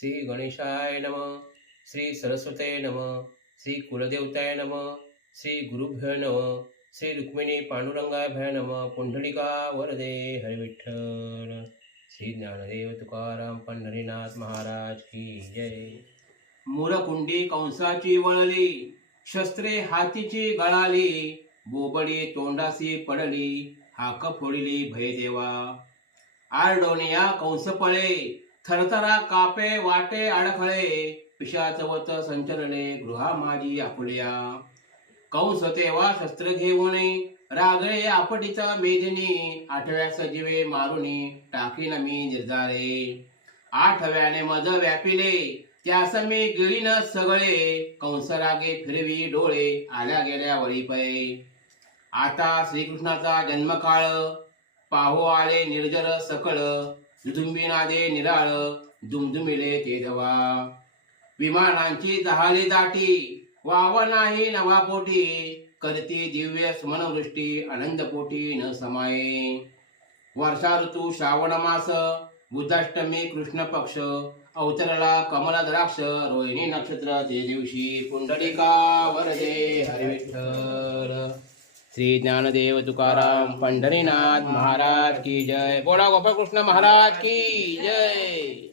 श्री गणेशाय नमः, श्री सरस्वते नमः, श्री कुलदेवताय नमः, श्री गुरुभ्यो नमः, श्री रुक्मिणी पांडुरंगाभ्य नमः, पुंडलिका वरदे हरि विठ्ठल. श्री ज्ञानदेव तुकाराम पंढरीनाथ महाराज की जय. मूलकुंडी कंसाची वळली, शस्त्रे हातीची गळाली, बोबडी तोंडासी पडली, हाक फोडली भयदेवा. आरडोनिया कंस पळे, थरथरा कापे वाटे अडखळे, पिशाचवत संचलने गृहा माझी आपुल्या. कंस तेव्हा शस्त्र घेऊन रागळे आपटीचा मेदिनी, आठव्या सजीवे मारुनी टाकीन मी निर्धारे. आठव्याने मज व्यापिले, त्यास मी गिळीन सगळे, कंस रागे फिरवी डोळे, आल्या गेल्या वळी पै. आता श्रीकृष्णाचा जन्मकाळ, पाहो आले निर्जर सकळ, दुदुंबिनादे निराळ, दुमदुमिले ते दवा. विमानांची जहाली दाटी, वाव नाही नवापोटी, करती दिव्य स्मनवृष्टी, आनंदपोटी न समाये. वर्षा ऋतू श्रावण मास, बुधाष्टमी कृष्ण पक्ष, अवतरला कमल द्राक्ष, रोहिणी नक्षत्र ते दिवशी, पुंडलिका वरदे हरि विठ्ठल. श्री ज्ञानदेव तुकाराम पंढरीनाथ महाराज की जय. बोला गोपाळ कृष्ण महाराज की जय.